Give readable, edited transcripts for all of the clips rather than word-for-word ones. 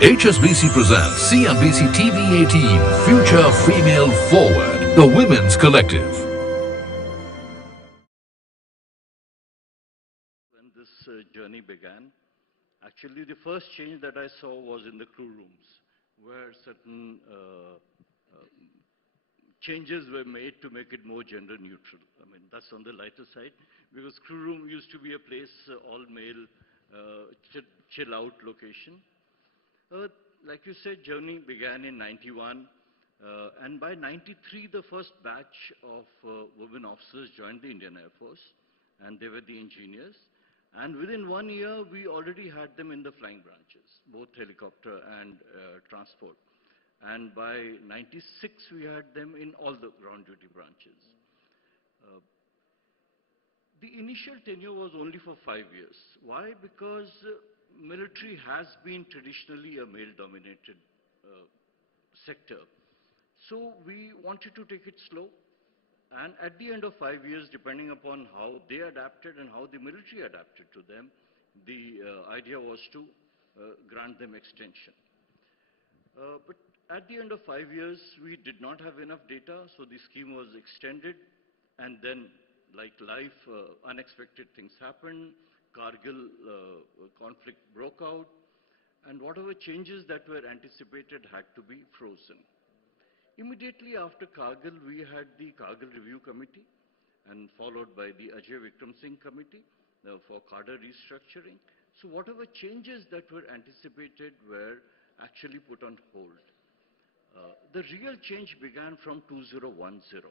HSBC presents CNBC-TV18 Future Female Forward, the Women's Collective. When this journey began, actually the first change that I saw was in the crew rooms, where certain changes were made to make it more gender neutral. I mean, that's on the lighter side, because crew room used to be a place, all male, chill out location. Like you said, journey began in 91, and by 93, the first batch of women officers joined the Indian Air Force, and they were the engineers. And within 1 year, we already had them in the flying branches, both helicopter and transport. And by 96, we had them in all the ground duty branches. The initial tenure was only for 5 years. Why? Because military has been traditionally a male-dominated sector. So we wanted to take it slow. And at the end of 5 years, depending upon how they adapted and how the military adapted to them, the idea was to grant them extension. But at the end of 5 years, we did not have enough data, so the scheme was extended. And then, like life, unexpected things happened. Kargil conflict broke out, and whatever changes that were anticipated had to be frozen. Immediately after Kargil, we had the Kargil Review Committee, and followed by the Ajay Vikram Singh Committee for cadre restructuring. So whatever changes that were anticipated were actually put on hold. The real change began from 2010,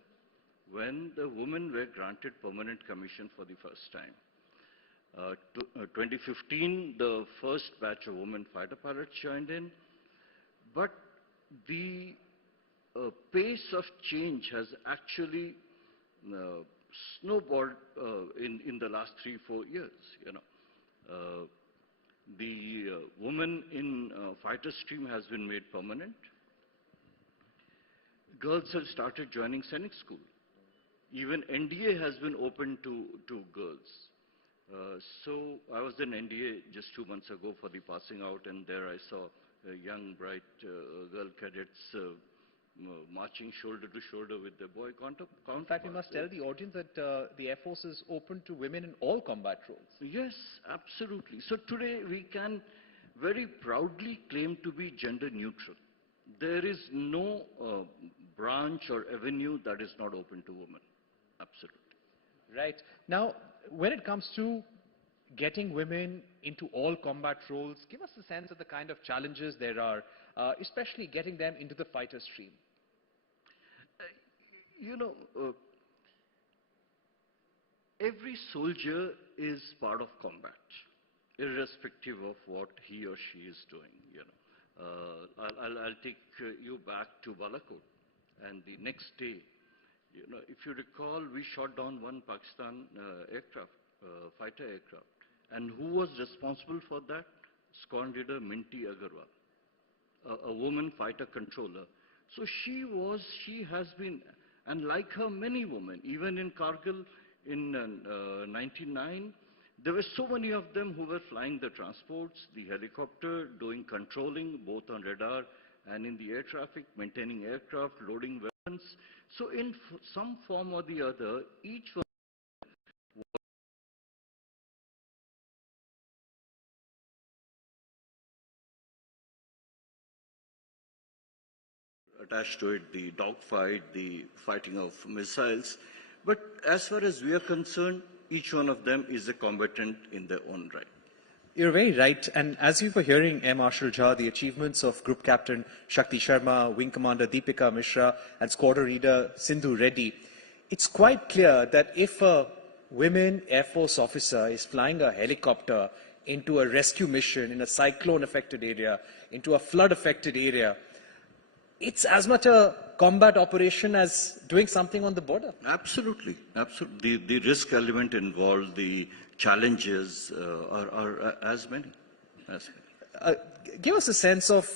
when the women were granted permanent commission for the first time. 2015, the first batch of women fighter pilots joined in, but the pace of change has actually snowballed in the last 3-4 years. You know, the woman in fighter stream has been made permanent. Girls have started joining Sainik school. Even NDA has been open to girls. So I was in NDA just 2 months ago for the passing out, and there I saw young, bright girl cadets marching shoulder to shoulder with their boy counterparts. In fact, we must tell the audience that the Air Force is open to women in all combat roles. Yes, absolutely. So today we can very proudly claim to be gender neutral. There is no branch or avenue that is not open to women. Absolutely. Right. Now, when it comes to getting women into all combat roles, give us a sense of the kind of challenges there are, especially getting them into the fighter stream. You know, every soldier is part of combat, irrespective of what he or she is doing. You know, I'll take you back to Balakot, and the next day, you know, if you recall, we shot down one Pakistan aircraft, fighter aircraft. And who was responsible for that? Squadron leader Minty Agarwal, a woman fighter controller. So she has been, and like her, many women, even in Kargil in 99, there were so many of them who were flying the transports, the helicopter, doing controlling, both on radar and in the air traffic, maintaining aircraft, loading weapons. So in some form or the other, each one attached to it, the dogfight, the fighting of missiles. But as far as we are concerned, each one of them is a combatant in their own right. You're very right. And as you were hearing Air Marshal Jha, the achievements of Group Captain Shakti Sharma, Wing Commander Deepika Mishra, and Squadron Leader Sindhu Reddy, it's quite clear that if a women Air Force officer is flying a helicopter into a rescue mission in a cyclone-affected area, into a flood-affected area, it's as much a combat operation as doing something on the border. Absolutely, absolutely. The risk element involved, the challenges are as many. Give us a sense of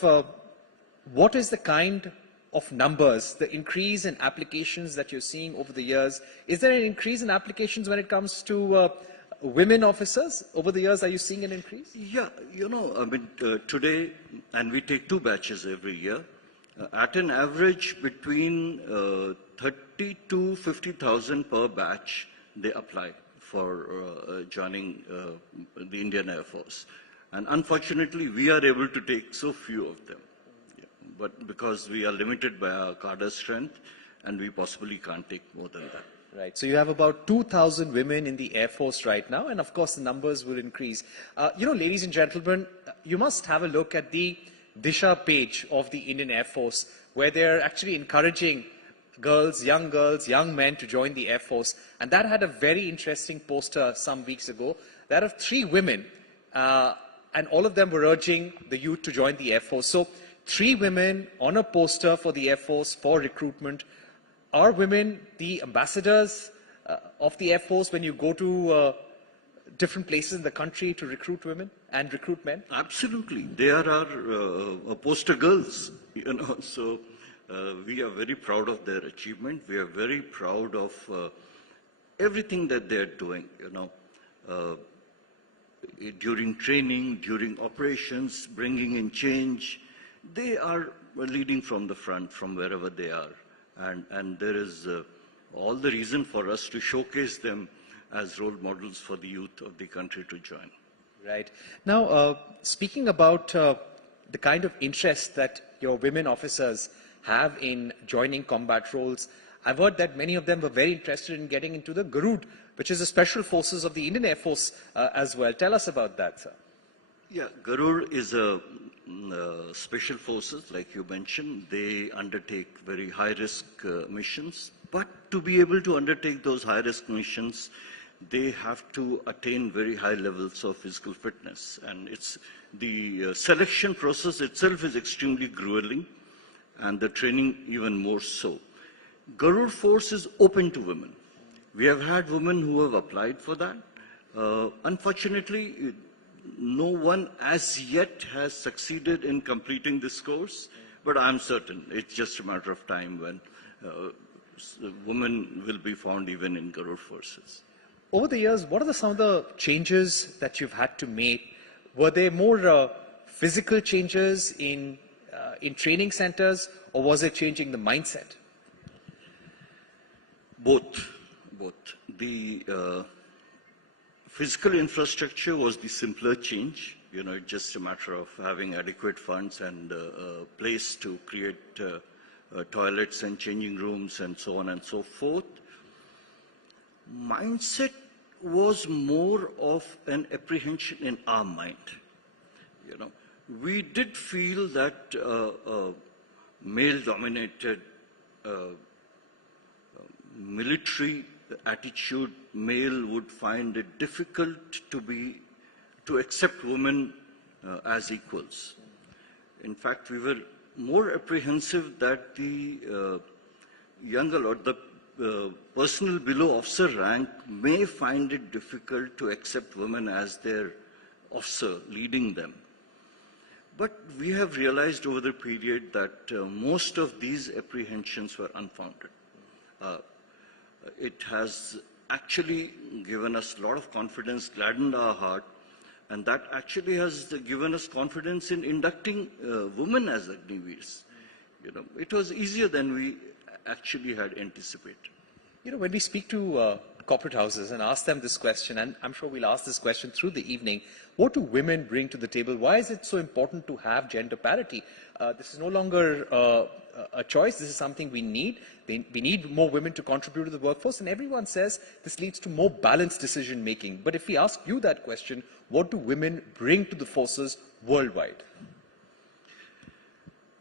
what is the kind of numbers, the increase in applications that you're seeing over the years. Is there an increase in applications when it comes to women officers over the years? Are you seeing an increase? Yeah, today, and we take 2 batches every year, at an average between 30 to 50,000 per batch, they apply for joining the Indian Air Force. And unfortunately, we are able to take so few of them. Yeah. But because we are limited by our cadre strength, and we possibly can't take more than that. Right. So you have about 2,000 women in the Air Force right now, and of course the numbers will increase. Ladies and gentlemen, you must have a look at the Disha page of the Indian Air Force, where they're actually encouraging girls, young men to join the Air Force. And that had a very interesting poster some weeks ago, that of 3 women, and all of them were urging the youth to join the Air Force. So 3 women on a poster for the Air Force for recruitment. Are women the ambassadors of the Air Force when you go to different places in the country to recruit women and recruit men? Absolutely. They are our poster girls, So we are very proud of their achievement. We are very proud of everything that they are doing, during training, during operations, bringing in change. They are leading from the front, from wherever they are. And there is all the reason for us to showcase them as role models for the youth of the country to join. Right. Now, speaking about the kind of interest that your women officers have in joining combat roles, I've heard that many of them were very interested in getting into the Garud, which is the special forces of the Indian Air Force as well. Tell us about that, sir. Yeah, Garud is a special forces, like you mentioned. They undertake very high-risk missions. But to be able to undertake those high-risk missions, they have to attain very high levels of physical fitness. And it's the selection process itself is extremely grueling, and the training even more so. Garud Force is open to women. We have had women who have applied for that. Unfortunately, no one as yet has succeeded in completing this course, but I'm certain it's just a matter of time when women will be found even in Garud Forces. Over the years, what are some of the changes that you've had to make? Were there more physical changes in training centers, or was it changing the mindset? Both. The physical infrastructure was the simpler change. It's just a matter of having adequate funds and a place to create toilets and changing rooms and so on and so forth. Mindset was more of an apprehension in our mind. We did feel that male-dominated military attitude, male would find it difficult to accept women as equals. In fact, we were more apprehensive that the younger or the personnel below officer rank may find it difficult to accept women as their officer leading them. But we have realized over the period that most of these apprehensions were unfounded. It has actually given us a lot of confidence, gladdened our heart, and that actually has given us confidence in inducting women as Agniveers. It was easier than we actually had anticipated. When we speak to corporate houses and ask them this question, and I'm sure we'll ask this question through the evening, what do women bring to the table? Why is it so important to have gender parity? This is no longer a choice. This is something we need. We need more women to contribute to the workforce, and everyone says this leads to more balanced decision making. But if we ask you that question, what do women bring to the forces worldwide?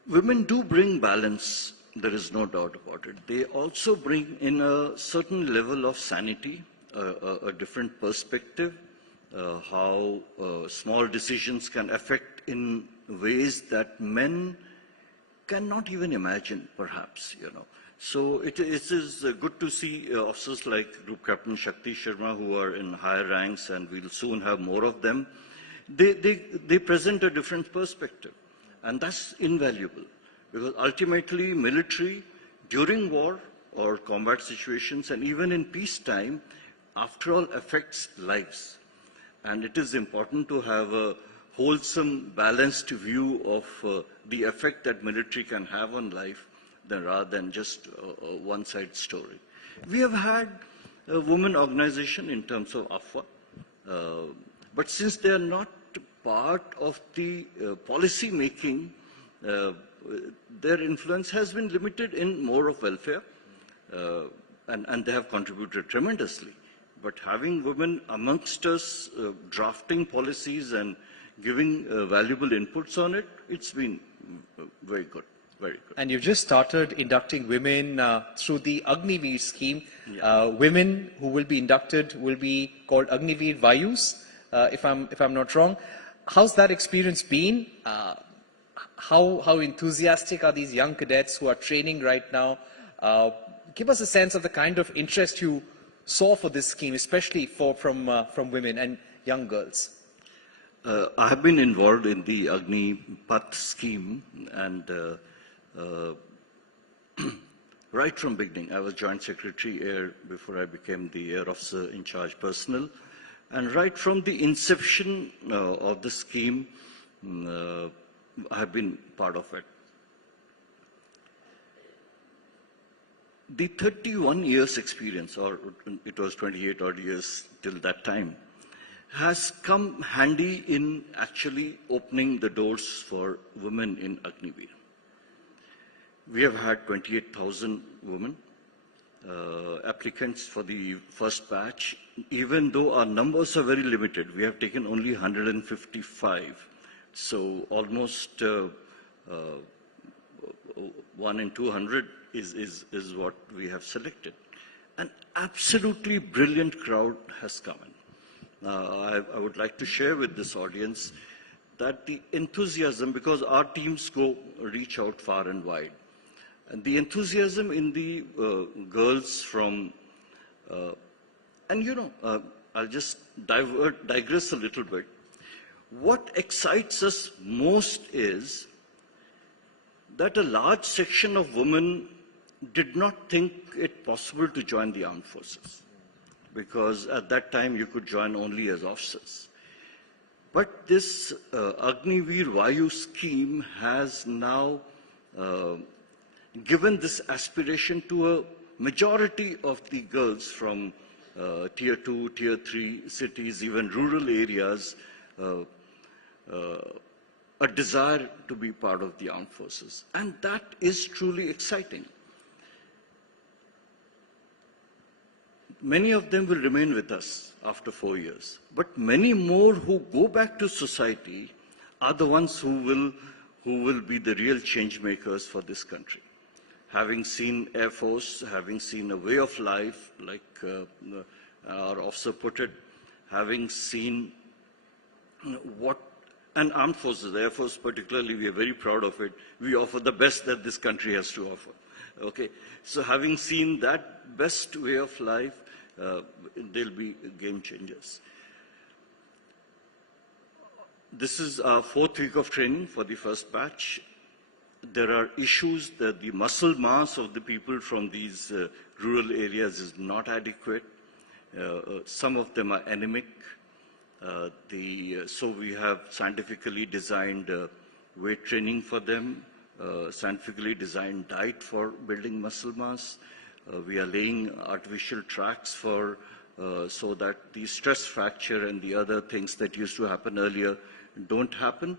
Women do bring balance. There is no doubt about it. They also bring in a certain level of sanity, a different perspective, how small decisions can affect in ways that men cannot even imagine, perhaps, So it is good to see officers like Group Captain Shakti Sharma, who are in higher ranks, and we'll soon have more of them. They present a different perspective, and that's invaluable. Because ultimately, military, during war or combat situations, and even in peacetime, after all, affects lives. And it is important to have a wholesome, balanced view of the effect that military can have on life rather than just a one-side story. We have had a women organization in terms of AFWA, but since they are not part of the policy making, their influence has been limited in more of welfare, and they have contributed tremendously. But having women amongst us drafting policies and giving valuable inputs on it, it's been very good. Very good. And you've just started inducting women through the Agniveer scheme. Yeah. Women who will be inducted will be called Agniveer Vayus, if I'm not wrong. How's that experience been? How enthusiastic are these young cadets who are training right now? Give us a sense of the kind of interest you saw for this scheme, especially from women and young girls. I have been involved in the Agnipath scheme, and right from beginning, I was Joint Secretary Air before I became the Air Officer in Charge Personnel, and right from the inception of the scheme, I have been part of it. The 31 years experience, or it was 28 odd years till that time, has come handy in actually opening the doors for women in Agniveer. We have had 28,000 women applicants for the first batch. Even though our numbers are very limited, we have taken only 155. So almost 1 in 200 is what we have selected. An absolutely brilliant crowd has come in. I would like to share with this audience that the enthusiasm, because our teams reach out far and wide, and the enthusiasm in the girls from, I'll just digress a little bit. What excites us most is that a large section of women did not think it possible to join the armed forces, because at that time you could join only as officers. But this Agniveer Vayu scheme has now given this aspiration to a majority of the girls from tier 2, tier 3 cities, even rural areas, a desire to be part of the armed forces. And that is truly exciting. Many of them will remain with us after 4 years, but many more who go back to society are the ones who will be the real change makers for this country. Having seen Air Force, having seen a way of life, like our officer put it, having seen what and armed forces, the Air Force particularly, we are very proud of it. We offer the best that this country has to offer. Okay, so having seen that best way of life, they'll be game changers. This is our 4th week of training for the first batch. There are issues that the muscle mass of the people from these rural areas is not adequate. Some of them are anemic. So we have scientifically designed weight training for them, scientifically designed diet for building muscle mass. We are laying artificial tracks for so that the stress fracture and the other things that used to happen earlier don't happen.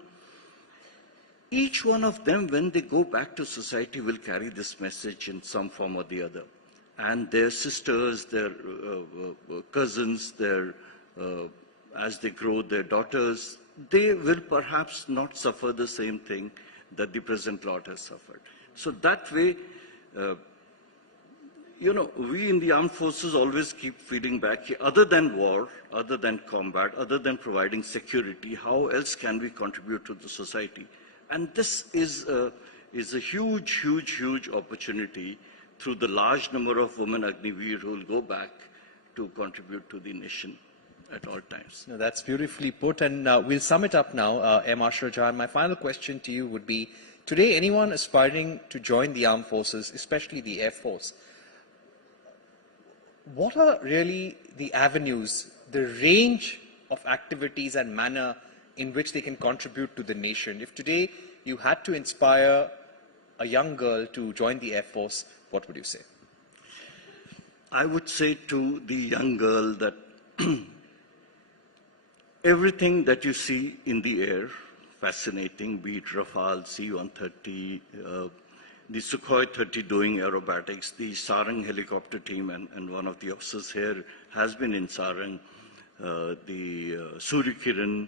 Each one of them, when they go back to society, will carry this message in some form or the other. And their sisters, their cousins, as they grow, their daughters, they will perhaps not suffer the same thing that the present lot has suffered. So that way, we in the armed forces always keep feeding back, other than war, other than combat, other than providing security, how else can we contribute to the society? And this is a huge, huge, huge opportunity through the large number of women Agniveer who will go back to contribute to the nation at all times. No, that's beautifully put, and we'll sum it up now, Air Marshal Jha. My final question to you would be, today anyone aspiring to join the armed forces, especially the Air Force, what are really the avenues, the range of activities and manner in which they can contribute to the nation. If today you had to inspire a young girl to join the Air Force, what would you say? I would say to the young girl that everything that you see in the air, fascinating, be it Rafale, C-130, the Sukhoi 30 doing aerobatics, the Sarang helicopter team, and one of the officers here has been in Sarang, the Suryakiran,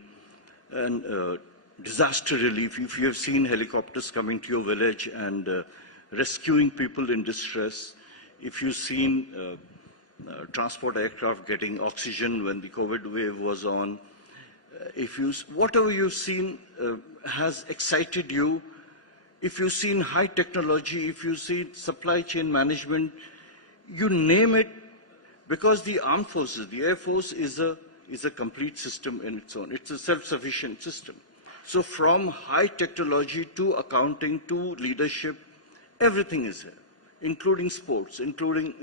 and disaster relief. If you have seen helicopters coming to your village and rescuing people in distress, if you've seen transport aircraft getting oxygen when the COVID wave was on, whatever you've seen has excited you. If you've seen high technology, if you've seen supply chain management, you name it, because the armed forces, the Air Force is a complete system in its own. It's a self-sufficient system. So from high technology to accounting to leadership, everything is here, including sports, including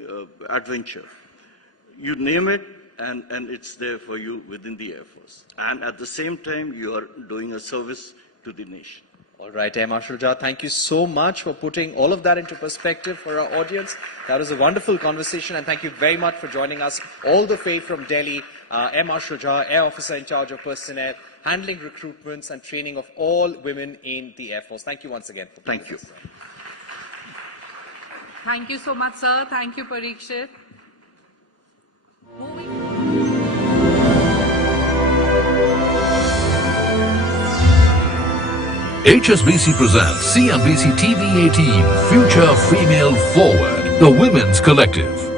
adventure. You name it, and it's there for you within the Air Force. And at the same time, you are doing a service to the nation. All right, Air Marshal Jha, thank you so much for putting all of that into perspective for our audience. That was a wonderful conversation, and thank you very much for joining us all the way from Delhi. Air Marshal Jha, Air Officer in charge of personnel, handling recruitments and training of all women in the Air Force. Thank you once again. Thank you. Thank you so much, sir. Thank you, Parikshit. HSBC presents CNBC-TV18 Future Female Forward, the Women's Collective.